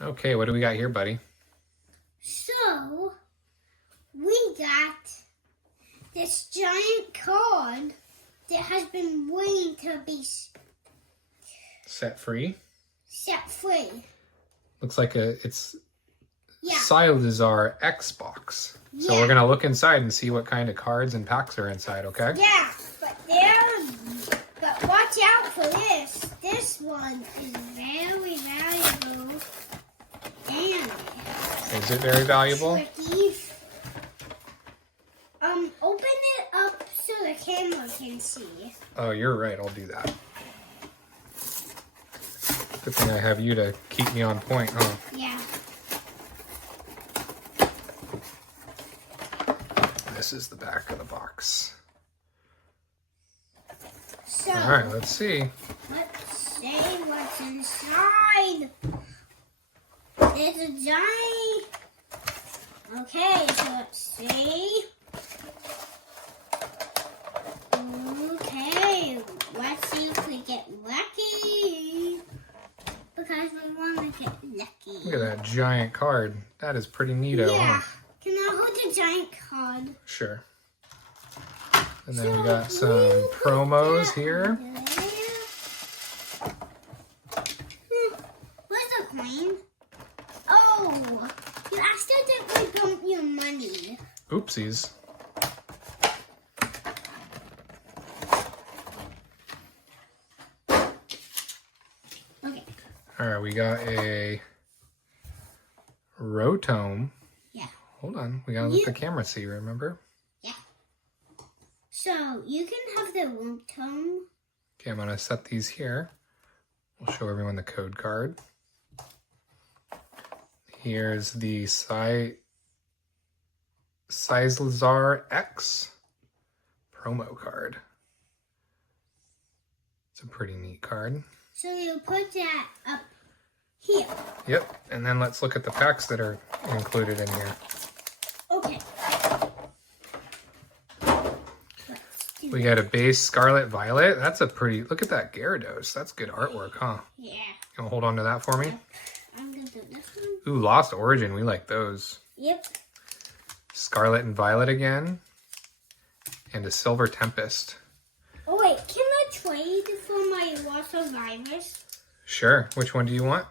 Okay, what do we got here, buddy? So, we got this giant card that has been waiting to be Set free. set free. Looks like it's Yeah. Cyclizar Ex Box. So we're gonna look inside and see what kind of cards and packs are inside, okay? Yeah, but watch out for this. This one is very valuable. And Is it very valuable? tricky. Open it up so the camera can see. Oh, you're right. I'll do that. Good thing I have you to keep me on point, huh? Yeah. This is the back of the box. So, All right, let's see. let's see what's inside. There's a giant. Okay, so let's see. Okay, let's see if we get lucky. Because we want to get lucky. Look at that giant card. That is pretty neato, Yeah. huh? Can I hold the giant card? Sure. And then we got some promos here. Where's the coin? Oh, you accidentally dumped your money. Oopsies. Okay. All right, we got a Rotome. Yeah. Hold on. We gotta let the camera see, remember? Yeah. So you can have the root tone. Okay, I'm gonna set these here. We'll show everyone the code card. Here's the Cyclizar X promo card. It's a pretty neat card. So you put that up here. Yep, and then let's look at the packs that are included in here. Okay. We got a base Scarlet Violet. That's a pretty, look at that Gyarados. That's good artwork, huh? Yeah. You wanna hold on to that for me? I'm gonna do this one. Ooh, Lost Origin. We like those. Yep. Scarlet and Violet again. And a Silver Tempest. Oh wait, can I trade for my Lost of Virus? Sure. Which one do you want?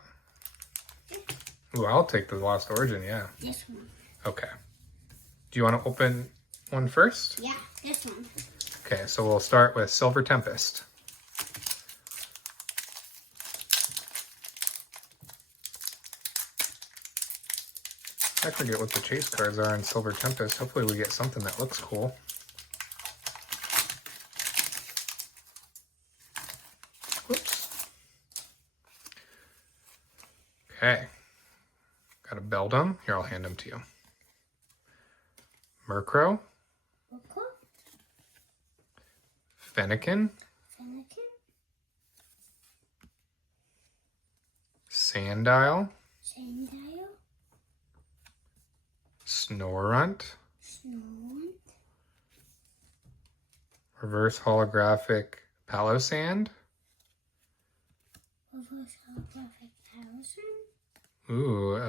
Ooh, I'll take the Lost Origin, yeah. This one. Okay. Do you want to open one first? Yeah, this one. Okay, so we'll start with Silver Tempest. I forget what the chase cards are in Silver Tempest. Hopefully we get something that looks cool. Whoops. Okay. Got a Beldum. Here, I'll hand them to you. Murkrow. Okay. Fennekin. Fennekin. Sandile. Sandile. Snorunt. Snorunt. Reverse holographic Palosand. Reverse holographic Palosand. Ooh,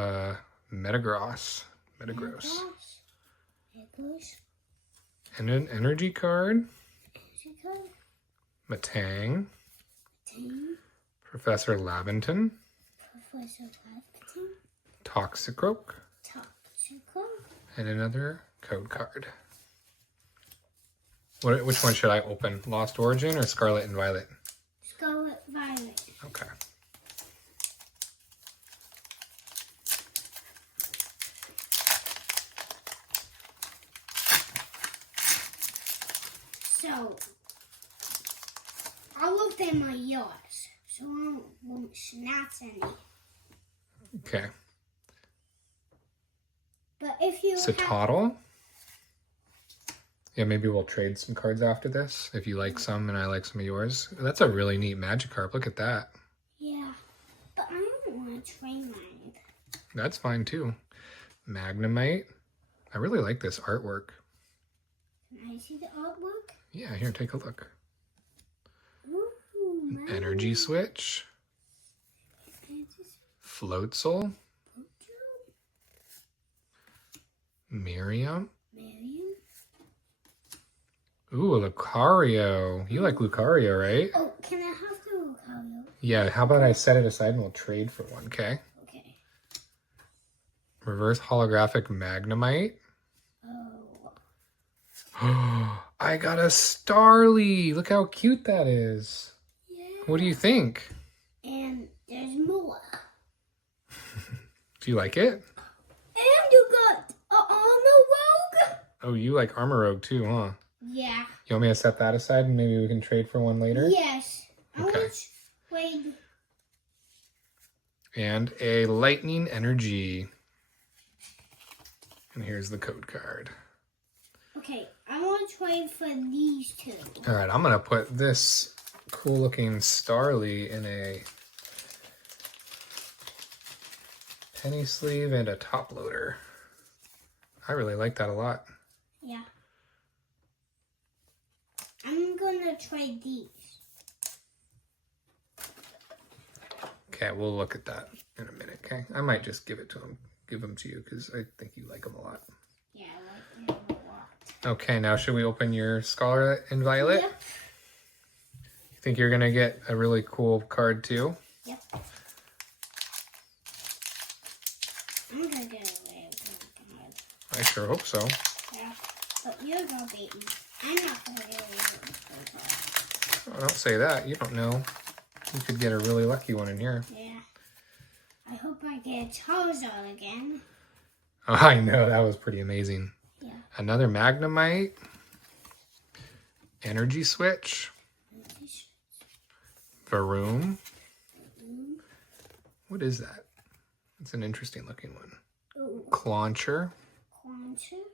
Metagross. Metagross. Metagross. And an energy card. Energy card. Matang. Matang. Professor Laventon. Professor Laventon. Toxicroak. Toxicroak. And another code card. Which one should I open? Lost Origin or Scarlet and Violet? Scarlet Violet. Okay. So, all of them are yours, so I won't snatch any. Okay. But if you Citadel. Yeah, maybe we'll trade some cards after this. If you like some and I like some of yours. That's a really neat Magikarp. Look at that. Yeah, but I don't want to trade mine. That's fine too. Magnemite. I really like this artwork. Can I see the artwork? Yeah, here, take a look. Ooh, nice. Energy Switch. Floatzel. Miriam. Ooh, a Lucario. You like Lucario, right? Oh, can I have the Lucario? Yeah, how about I set it aside and we'll trade for one, okay? Okay. Reverse holographic Magnemite. Oh. I got a Starly. Look how cute that is. Yeah. What do you think? And there's more. Do you like it? And you got an armor rogue? Oh, you like Armor Rogue too, huh? Yeah. You want me to set that aside and maybe we can trade for one later? Yes. I Okay. want to trade. And a Lightning Energy. And here's the code card. Okay, I want to trade for these two. All right, I'm going to put this cool looking Starly in a penny sleeve and a top loader. I really like that a lot. Yeah. I'm gonna trade these. Okay, we'll look at that in a minute, okay? I might just give them to you because I think you like them a lot. Yeah, I like them a lot. Okay, now should we open your Scarlet and Violet? Yep. You think you're gonna get a really cool card too? Yep. I'm gonna get a way of card. I sure hope so. Yeah. But you're gonna beat me. I'm not gonna get away with card. Oh, don't say that. You don't know. You could get a really lucky one in here. Yeah. I hope I get a Charizard again. Oh, I know. That was pretty amazing. Yeah. Another Magnemite. Energy Switch. Varoom. What is that? It's an interesting looking one. Ooh. Clauncher. Quancher.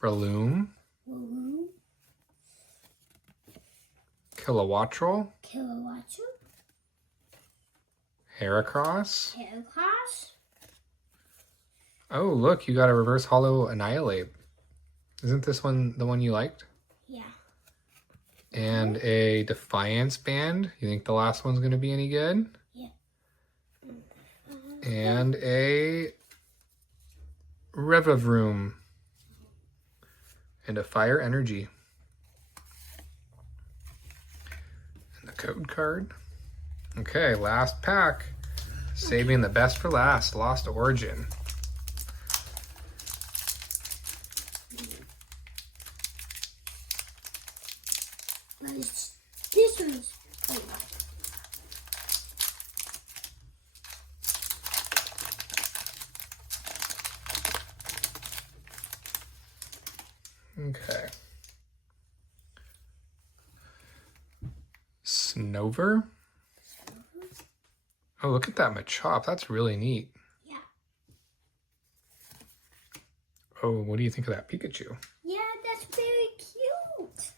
Breloom. Woo. Kilowattrel. Kilowattu. Heracross. Heracross. Oh, look, you got a reverse holo Annihilate. Isn't this one the one you liked? Yeah. And a Defiance Band. You think the last one's going to be any good? Yeah. And a Revavroom. And a Fire Energy. And the code card. Okay, last pack. Saving the best for last. Lost Origin. This one's. Oh. Okay. Snover. Oh, look at that Machop. That's really neat. Yeah. Oh, what do you think of that Pikachu? Yeah, that's very cute.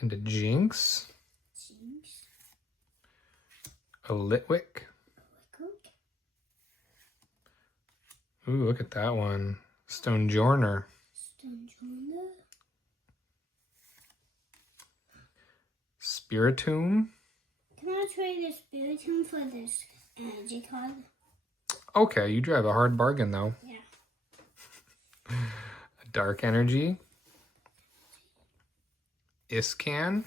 And a Jinx. Jinx. A Litwick. Ooh, look at that one. Stonjourner. Stonjourner. Spiritomb. Can I trade this Spiritomb for this energy card? Okay, you drive a hard bargain though. Yeah. A Dark Energy. Iscan.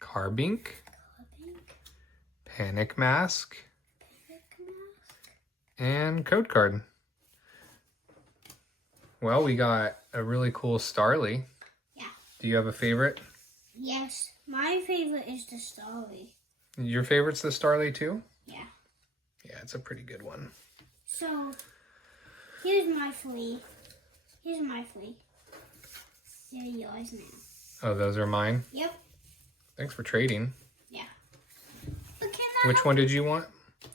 Carbink. Panic Mask. And code card. Well, we got a really cool Starly. Yeah. Do you have a favorite? Yes, my favorite is the Starly. Your favorite's the Starly too? Yeah. Yeah, it's a pretty good one. So, here's my flea. Here's my flea. They're yours now. Oh, those are mine? Yep. Thanks for trading. Yeah. But can I Which one did you want?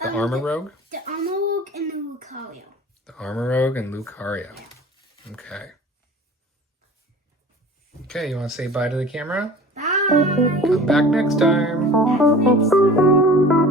The Armor Rogue? The Armor Rogue and the Lucario. The Armor Rogue and Lucario. Okay. Okay, you want to say bye to the camera? Bye. Come back next time. Next time.